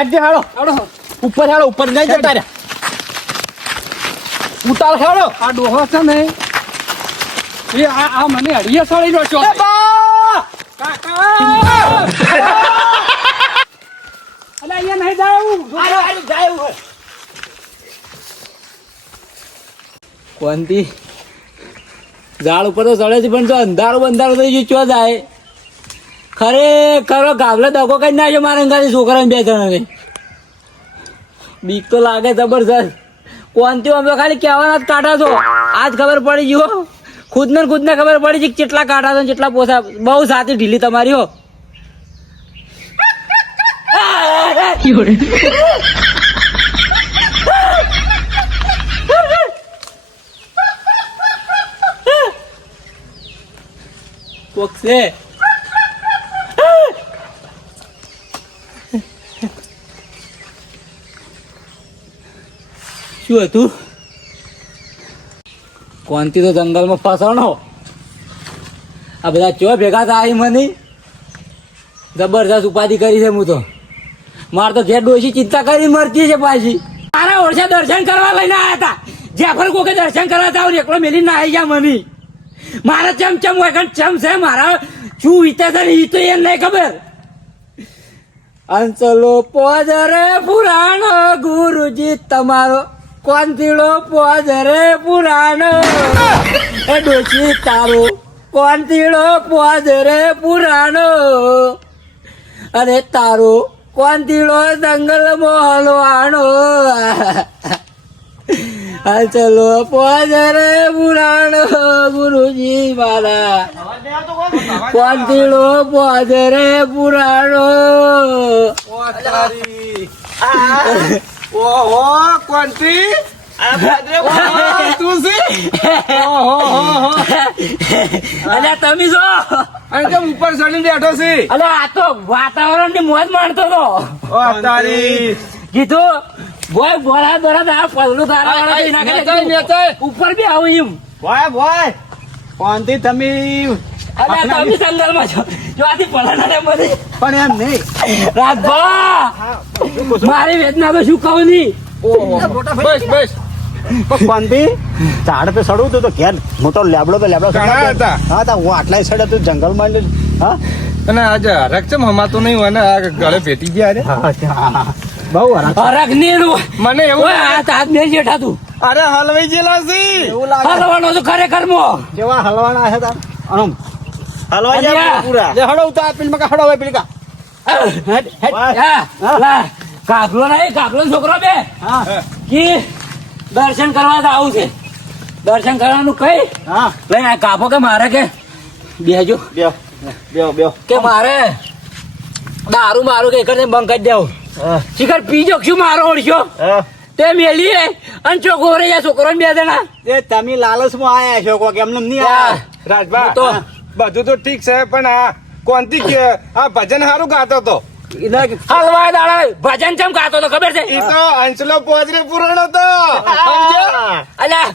હેડ હાલો હાલો ઉપર હાલો ઉપર નહીં જતા રહ્યા ઉતાર હાલો આ ડોહો છે ને એ આ મને અડીએ સળી નો છો કાકા અલા અહીંયા નહીં જાવું જાય કોંતી ઝાડ ઉપર તો ચડે છે પણ તો અંધારો બંધારો થઈ ગયો ચો જાય ખરેખર ગાવલે દગો કઈ નાખ્યો મારા અંગાથી છોકરાને 2 જણાને બીક તો લાગે જબરજસ્ત કોંતી આમ તો ખાલી કહેવાના જ કાઢા છો આજ ખબર પડી ગયો ખુદને ખબર પડી છે કેટલા કાઢા છો કેટલા પોસા બહુ સાથી ઢીલી તમારી હો પોકસે શું હતું કોંતી તો જંગલમાં ફસાણો આ બધા ચો ભેગા થાય મને જબરજસ્ત ઉપાધિ કરી છે હું તો મારે તો ઘેર ડોશી ચિંતા કરી મરતી છે પાછી મારા ઓરછા દર્શન કરવા લઈને આવ્યા હતા જેફર કોકે દર્શન કરવા જાવ એકલો મેલી ના આવી ગયા મને મારા ચમચમ વગર ચમ છે મારા શું વિચાર છે એ તો એમ નહીં ખબર અંચલો પોજરે પુરાણો ગુરુજી તમારો કોંતીડો પોજરે પુરાણો એ ડોશી તારો કોંતીડો પોજરે પુરાણો અરે તારો કોંતીડો જંગલ મોહલવાણો ચલો પોજરે પુરાણો ગુરુજી મારા કોંતીડો પોજરે પુરાણો ઓહો કોંતી તું છે અલ્યા તમે છો અને કેમ ઉપર ચડીને બેઠો છે અલ્યા આ તો વાતાવરણ ની મોજ માણતો તો ઓ તારી કીધું બોય બોરા દોરા આ પગલું તારા ઉપર બી આવું એમ ભાઈ કોંતી તમે અલ્યા તમે જંગલ માં છો જો આથી પલાણા મને પણ એમ નહીં રાજભા મારી વેદના તો શું કહું ની બસ બસ કોંતી ઝાડ પે સડવું તું તો ઘેર મોટો લેબડો ઘણા હતા. હા તા હું આટલાય સડે તું જંગલમાં હા અને આજે હરક ચમ હમાતું નહીં હોય ને આ ગળે ભેટી ગયા રે બહુ હરાક હરક ની મને એવું ઓય આ તાજ ને જેઠા તું અરે હલવાઈ ગયેલા છે એવું લાગે હલવાનો તો ખરેખર મો કેવા હલવાના છે તાર અનમ હલવાઈ અલ્યા. જાય પૂરા લે હડો ઉતા પેલી મકા હડો પેલી કા કાફલો નહીં કાફલો છોકરો બે હા કી દર્શન કરવા આવું છે દર્શન કરવાનું કઈ હા લઈને આ કાપો કે મારે કે બેજો બેવ બેવ બેવ કે મારે દારૂ મારું કે એક બંધ કરી દેવું શિખર પીજો શું મારો ઓળખ્યો હા તે મેલી અને છોકરો રે છોકરો 2 જણા એ તમે લાલચમાં આયા છો કોક એમને નહીં આયા રાજભા તો બધું તો ઠીક છે પણ આ કોંતી કે આ ભજન સારું ગાતો તો હલવા દાડા ભજન ચમ ગાતો તો ખબર છે એ તો અંશલો પોજરે પુરાણો તો અલ્યા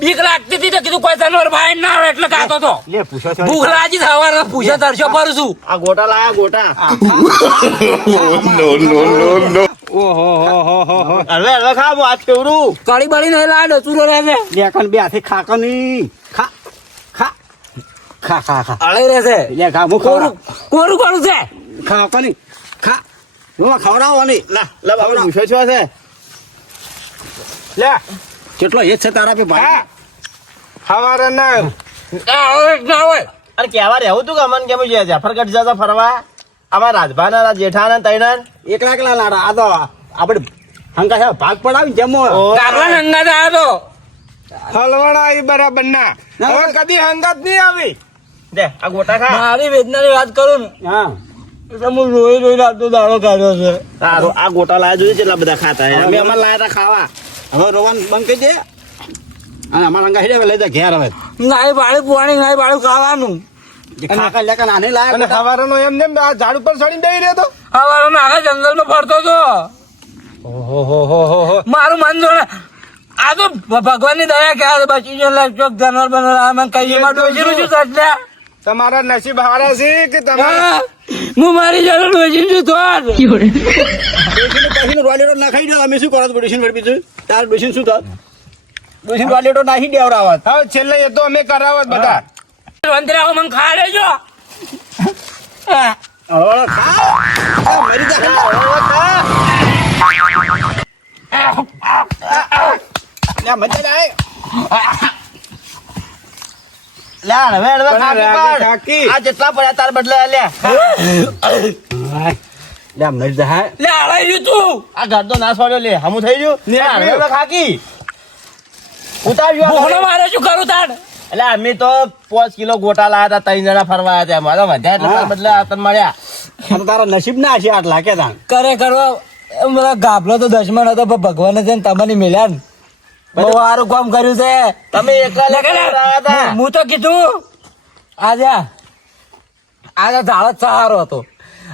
બીક લાગતી હતી તો કીધું કોઈ જનવર ભાઈ ના આવે એટલે ગાતો તો લે પૂછો છો ભૂખ લાગી સવારે પૂછે તરસો ફરું છું આ ગોટા લાયા ગોટા ઓહો હો હો હો હો હવે હવે ખાવું આ કેવરું કડી બળી નહીં લાડો ચૂરો રહેશે લેખન બે હાથે ખાકો નહીં ખા ખા ખા ખા ખા અળે રહેશે લે ખા હું કોરું કોરું કોરું છે ખાકો નહીં ખા હું ખવડાવો નહીં લા લા બાબા પૂછો છો છે લે કેટલો એ છે તારા પે ભાઈ હા હવારે ના ના હોય અરે કેવા રહેવું તું કે અમન કેમ છે જાફરગઢ જતા ફરવા આમાં રાજભાના જેઠાના તૈના એકલા એકલા લાડા આ તો આપણે હંકા છે ભાગ પડાવી જેમો કાપલા નંગા તો આ તો હલવાણા એ બરાબર ના હવે કદી હંગાત નહીં આવી દે આ ગોટા ખા મારી વેદનાની વાત કરું ને હા એટલે હું રોઈ રાતનો દાડો કાઢ્યો છે આ ગોટા લાયા જોઈએ છે એટલા બધા ખાતા અમે અમારે લાયા હતા ખાવા હવે રોવાનું બંધ કરી દે અને અમારા અંગા હેડે લઈ જા ઘેર હવે નાઈ બાળું પાણી નાઈ બાળું ખાવાનું ખાકા લેકા નાને અને લાયા હવારનો એમને આ ઝાડ ઉપર ચડીને દઈ રહ્યો તો હવે આખા જંગલમાં ફરતો હતો ઓહો મારું મન જોડે આ તો ભગવાનની દયા કે આ બચી જો ચોક જાનવર બનર આ મને કઈ એમાં ડોસી નું શું થશે તમારા નસીબ હારા છે કે તમે હું મારી જરૂર ડોશી છું થોડ ડોશીને કહીને રોલેટો નાખાઈ દો અમે શું કરો ડોશીને વળી બીજું તાર ડોશીને શું થાત ડોશીને રોલેટો નાખી દેવડાવત હવે છેલ્લે એ તો અમે કરાવત બધા અંતરાઓ મને ખા લેજો હળવળ ખા મરી જા હળવળ ખા લે મજા જાય લે હવે કાકી. આ જેટલા પડ્યા તાર બદલે લે લે મરી જા લે હળાઈ રહ્યું તું આ ઘર તો નાશ વાળ્યો લે હમું થઈ ગયું હવે ખાકી ઉતાર્યો ભોળો મારે શું કરું તાર એટલે અમે તો 5 કિલો ગોટા લાયા હતા 3 જણા ફરવા આવ્યા હતા મારા વધ્યા એટલે તાર બદલે આ તને મળ્યા આ તો તારા નસીબ ના છે આટલા કે તાન કરે કરવા મારા ગાભલો તો દશમન હતો પણ ભગવાને છે ને તમને મિલ્યા ને બહુ સારું કામ કર્યું છે તમે એકલા આવ્યા હતા હું તો કીધું આજે ઝાડ જ સહારો હતો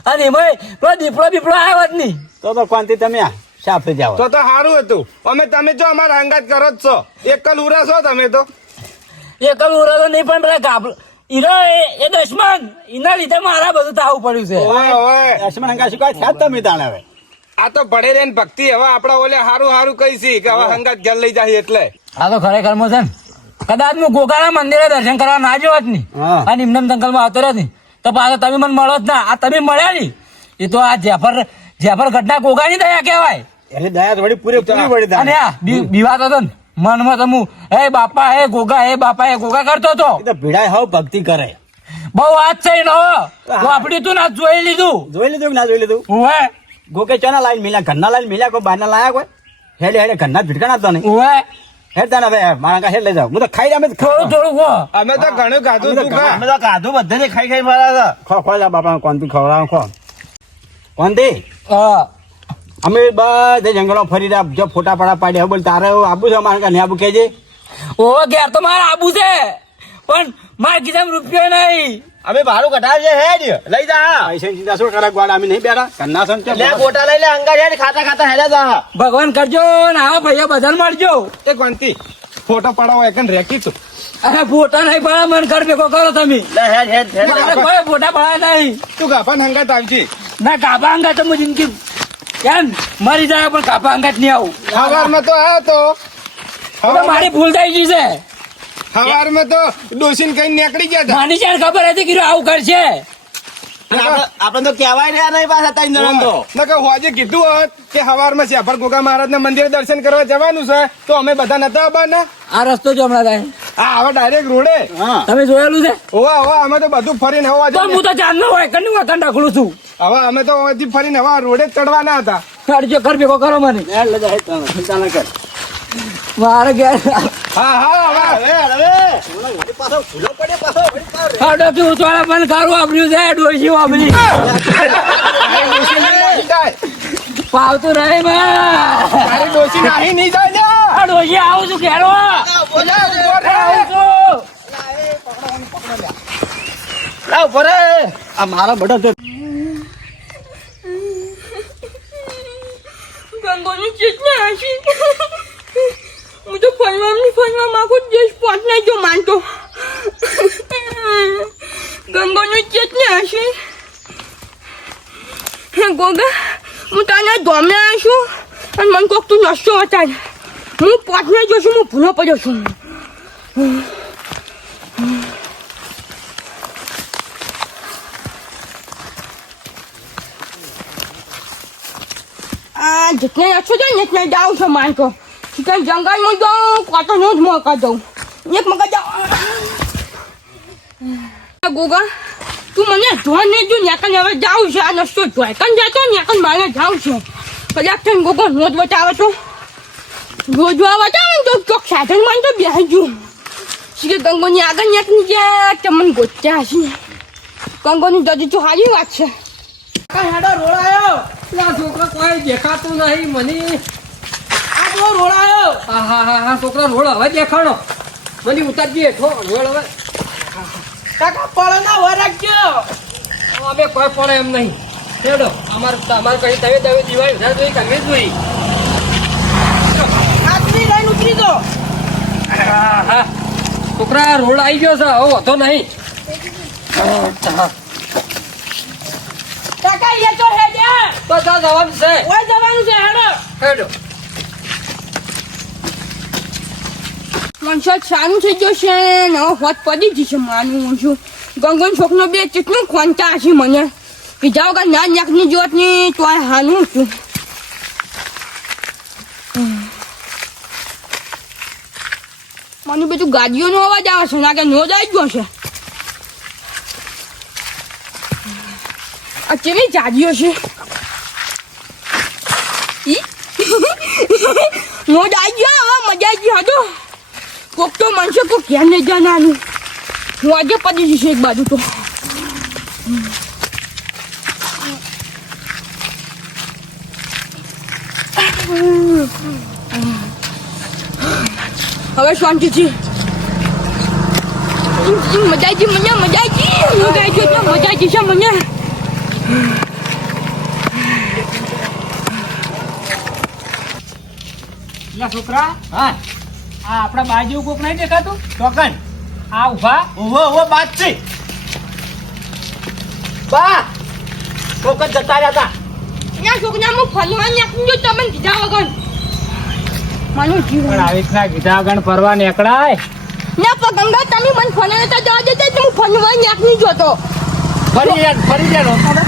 અને એમાં પેલો દીપડો બીપડો આવ્યો જ નહીં તો કોનથી તમે સાફ જાવ તો સારું હતું અમે તમે જો અમારા અંગાત કરો જ છો એકલ ઉરા છો તમે તો એકલ ઉરાતો નહીં પણ પેલા ગાભલો ઈરો એ દશમન એના લીધે મારા બધું થાવું પડ્યું છે ઓય ઓય લક્ષ્મણ અંકા શું થયા જ તમે તાણ હવે આ તો પડે રે ને ભક્તિ હવે આપડા ઓલે હારું હારું કઈ છી કે હવે અંગાત ઘેર લઈ જાય એટલે આ તો ખરેખર માં છે ને કદાચ હું ગોગાના મંદિરે દર્શન કરવા ના જો જ નહીં હા. અને એમને જંગલ માં આવતો રહ્યો નહીં તો પાછો તમે મને મળો જ ના આ તમે મળ્યા નહીં એ તો આ જેફર ઘટના ગોગાની દયા કહેવાય એની દયા થોડી પૂરેપૂરી વળી અને તાણ આ વિવાદ હતો ને મનમાં તો હું હે બાપા હે ગોગા કરતો હતો એ તો ભીડાય હવ ભક્તિ કરે બહુ વાત છે એનો વાપડી તું ના જોઈ લીધું જોઈ લીધું કે ના જોઈ લીધું ઓવે ગોકે ચોના લાઈન મિલ્યા ઘરના લાઈન મિલ્યા કોઈ બહારના લાયા કોઈ હેડે હેડે ઘરના ભીડકા નાખતો નહીં ઓવે હેડ તાને હવે મારા કા હેડ લઈ જાવ હું તો ખાઈ અમે થોડું થોડું હો અમે તો ઘણું ખાધું તું ખા અમે તો કાધું બધાને ખાઈ ખાઈ મારા ખો ખો લા બાપા કોનથી ખવડાવ ખો કોનથી હા અમે બધે જંગલો ફરી રહ્યા જો ફોટા પડા પાડ્યા બોલ તારે આબુ છે અમારે કાને આબુ કેજે ઓવે ઘેર તો મારે આબુ છે પણ મારા ખિસ્સામાં રૂપિયો નહીં અમે ભાડું કઢાવીએ હેડ લઈ જા પૈસા ચિંતા શું કરે ગોળ અમે નહીં બેઠા કન્ના સન લે ગોટા લઈ લે અંગા હેડ ખાતા ખાતા હેડા જા ભગવાન કરજો ને આવા ભૈયા બધાને મળજો એ કોણતી ફોટો પડાવો એકન રેકી તું અરે ફોટા નહીં પડે મને ઘર ભેગો કરો તમે લે હેડ હેડ હેડ મારે કોઈ ફોટા પડાય નહીં તું ગાફા હંગાત આવજી ના કાપા અંગા તો હું જિંદગી કેમ મરી જાય પણ કાપા અંગા જ નહીં આવું સવારમાં તો આવ્યો તો હવે મારી ભૂલ થઈ ગઈ છે સવારમાં તો ડોસીને કઈ નીકળી ગયા હતા માની ચાર ખબર હતી કે આવું કરશે આપણે તો કહેવાય રહ્યા નહીં પાછા ત્રણ જણા તો નકર હોજે કીધું હોત કે સવારમાં શ્યાફળ ગોગા મહારાજના મંદિરે દર્શન કરવા જવાનું છે તો અમે બધા નતા આવવાના આ રસ્તો જો હમણાં થાય હા હવે ડાયરેક્ટ રોડે હા તમે જોયેલું છે હોવા હોવા અમે તો બધું ફરીને હવા તો હું તો ચાંદનો હોય કનું વતન ઢકલું છું હવે અમે તો હવેથી ફરીને હવા રોડે જ ચડવાના હતા કાઢજો ઘર ભેગો કરો મને હેડ લઈ જા હેડ તાણ ચિંતા ન કર મારે ઘેર હા હા હવે હવે પાછો ભૂલો પડે પાછો ખાડો કે ઉતવાળા મને ખારું વાપર્યું છે ડોસી વાપરી પાવતું રહે તારી ડોસી નાહી નહીં જાય ને આ ડોસી આવું છું ઘેરો આવું છું લાવ પરે આ મારા બડો તો ગંગોની ચેતના હશી હું તો ફરવા માંગુ દેશ પહોંચને જો માનતો ગંગોની ચેતના હશી ગોગા હું તને ધોમે આવીશું અને મને કોક તું નશો હતા હું પહોંચને જોશું હું ભૂલો પડ્યો છું આ જેટલે નશો છે ને એટલે જાઉં છે માનતો ચિકન જંગલમાં જાઉં કાંટો નો જ મોકા દઉં એક મકા જાઉં ગોગા તું મને ધોન નહીં જો નેકન હવે જાઉં છે આ નશો ધોય કન જતો નેકન મારે જાઉં છે કદાચ થઈને ગોગો રોજ બચાવે તો રોજ બચાવે ને તો ચોક સાધન માં તો બેસી જુ કે ગંગોની આગળ નેકની ગયા તમને ગોચ્યા હશે ગંગોની દજી તો સારી વાત છે હેડો રોડાયો આ છોકરા કોઈ દેખાતું નહીં મને આ તો રોડાયો હા છોકરા રોડ હવે દેખાણો મને ઉતારજી હેઠો રોડ હવે કાકા પડે ના વરાગજો અમે કોઈ પડે એમ નહીં હેડો અમારે કઈ તમે દિવાળી વધારે જોઈ તમે જોઈ આટલી લાઈન ઉતરી દો હા છોકરા રોડ આવી ગયો છે હવે વધો નહીં કાકા એ તો હેડે તો જા જવાનું છે ઓય જવાનું છે હેડો હેડો મનસો સારું થઈ જશે ને હોત પડી જશે માનું છું ગંગન છોકનો બે કેટલું ખોંચા હશે મને કીધા વગર ના નાકની જોત ની તો હાનું છું મને બધું ગાડીઓનો અવાજ આવે છે નાકે નો જાય ગયો છે આ કેવી ગાડીઓ છે નો જાય ગયો હવે મજા આવી ગયો હતો કોક તો મનસે કોક ઘેર નહીં જવાનું હું આજે પડી જશે એક બાજુ તો હવે શાંતિથી મજા આવી મને મજા આવી હું ગાય છું તો મજા આવી છે મને લા છોકરા હા આ આપણા બાજુ કોક નહીં દેખાતું ચોકન આ ઉભા ઓવો બાત છે બા ચોકન જતા રહ્યા હતા ના છોકરા હું ફરવા નાખું છું તમે કીધા વગર માનું પણ જીવન આવી રીતના કીધા આગળ ફરવા નીકળાય ના પણ ગંગા તમે મને ફોને નતા જવા દેતા તો હું ફરવા નાખી જોતો ફરી જાય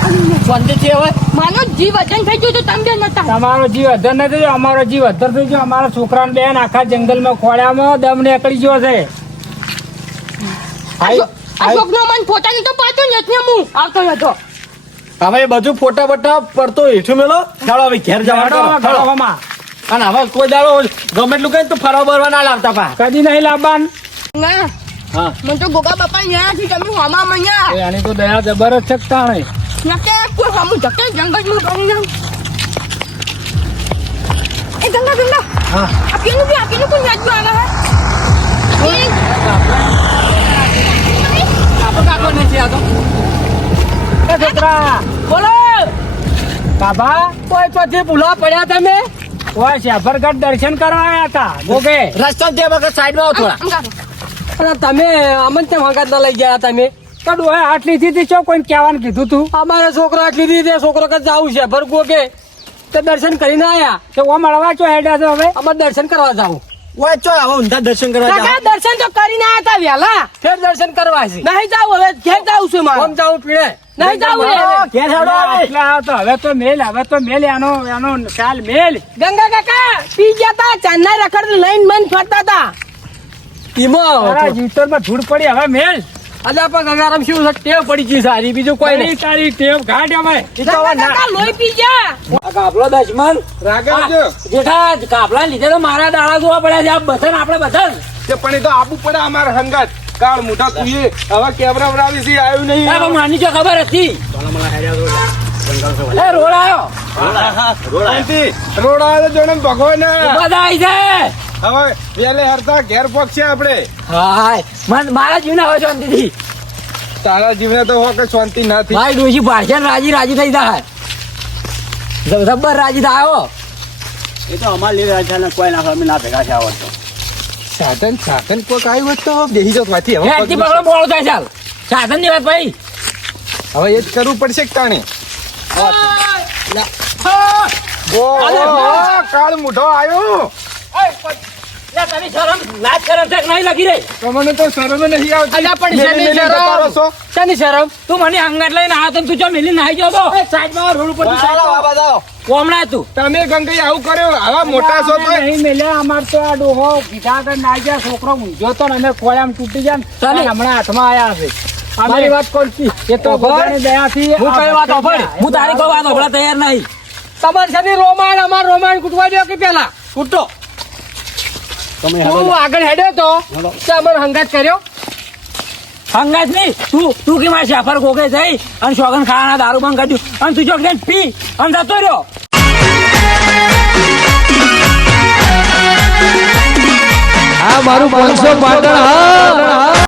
શાંતિ છે હવે માનો જીવ વજન થઈ ગયું તો તમે બે નતા તમારો જીવ અધર નથી થયો અમારો જીવ અધર થઈ ગયો અમારા છોકરાને બેન આખા જંગલમાં ખોળ્યામાં દમ નીકળી ગયો છે આ છોકરો મને ફોટાને તો પાતો નથી હું આવતો હતો હવે બધું ફોટા બટા પડતો હેઠું મેલો ચાલો હવે ઘેર જવાનું કરો અને હવે કોઈ દાડો ગમે એટલું કઈ તો ફરવા બરવા ના લાવતા પા કદી નહીં લાવવાન ના હા મને તો ગોગા બાપા ગયા છે તમે હોમા મન્યા આની તો દયા જબર જ શકતા નહીં નકે કોઈ હમુ ધકે જંગલમાં કરી નામ એ ગંગા હા આપીનું કોઈ યાદ આવે હે કાકો નથી આ તો એ છોકરા બોલો બાબા કોઈ પછી ભૂલા પડ્યા તમે કોઈ શેફરગઢ દર્શન કરવા આવ્યા હતા ગોગે રસ્તો તે વખત સાઈડમાં આવો થોડા અને તમે અમને તેમ હંગાત ના લઈ ગયા તમે તો ડોહે આટલી દીધી છો કોઈ કહેવાનું કીધું તું અમારે છોકરો આટલી દીધી છોકરો કે જાવું છે ભરગો કે તે દર્શન કરીને આયા તો ઓ મળવા છો હેડ્યા છો હવે અમારે દર્શન કરવા જાવું ઓય ચો આવો ઊંધા દર્શન કરવા જાઓ કાકા દર્શન તો કરીને આયા તા વેલા ફેર દર્શન કરવા છે નહીં જાવ હવે ઘેર જાવું છે મારે જાવું પીડે નહીં જાવું રે ઘેર હેડો હવે આટલા તો હવે તો મેલ એનો ખ્યાલ મેલ ગંગા કાકા પી ગયા તા ચાંદના રખડ લઈને મન ફરતા તા તારા જીવતરમાં ધૂળ પડી હવે મેલ અલ્યા પણ ગંગારામ શું છે ટેવ પડી ગઈ સારી બીજું કોઈ નહીં તારી ટેવ ઘાટ હવે ગંગા કાકા લોહી પી ગયા કાપલો દશમન જેઠા કાપલા લીધે તો મારા દાડા જોવા પડ્યા છે આ બસન આપણે બસન પણ એ તો આબુ પડે અમારે હંગાત કાળ મોટા તુએ હવે કેમેરા બનાવી છે આવ્યું નહીં માની જો ખબર હતી એ રોડ આવ્યો રોડ આવે જોડે ભગવાન બધા આવી છે હવે વેલે હરતા ઘેર પગ છે આપણે હાય મારા જીવને હવે શાંતિથી તારા જીવને તો હો કે શાંતિ નથી ભાઈ ડોશી પાછળ રાજી થઈ જાય જબ્બર રાજી થાય એ તો અમાર લીધે અચાનક કોઈ ના અમે ના ભેગા છે આવતો સાધન કોઈક આવ્યું હોત તો બેસી જત વાથી હવે હેડથી પકડો મોડો થાય ચાલ સાધન ની વાત ભાઈ હવે એ જ કરવું પડશે કે તાણે કાળ મોઢો આવ્યો તમે શરમ લાજ શરમ છે નહીં લગી રે તમને તો શરમ નહીં આવતી અલ્યા પણ મેલી શેની મેલી શરમ? જતા રહો છો. શેની શરમ તું મને અંગત લઈને આવ્યો તો તું ચો મિલી નાહી ગયો તો સાઈડમાં રોડ ઉપર કોમણા તું તમે ગંગઈ આવું કર્યો આવા મોટા છો તો નહીં મેલ્યા અમાર તો આ ડોહો કીધા આગળ ના ગયા છોકરો ઊંઝો તો ને અમે ખોળામાં તૂટી ગયા ને ચાલે. હમણાં હાથમાં આયા છે મારી વાત કોણ કી? એ તો ભગવાનની દયાથી હું કઈ વાત સાંભળ. હું તારી કોઈ વાત હોભળવા તૈયાર નહીં તમારી સાથે રોમાન અમાર રોમાન કૂટવા દો કે પેલા કૂટતો તમે હું આગળ હેડ્યો તો તે અમારો હંગાત કર્યો હંગાત નહીં તું કે મારે શાફર ગોગે જઈ અને શોગન ખાવાના દારૂ બંધ કાઢ્યું અને તું ચોકલેટ પી અને જતો રહ્યો આ મારું 500 પાટણ હા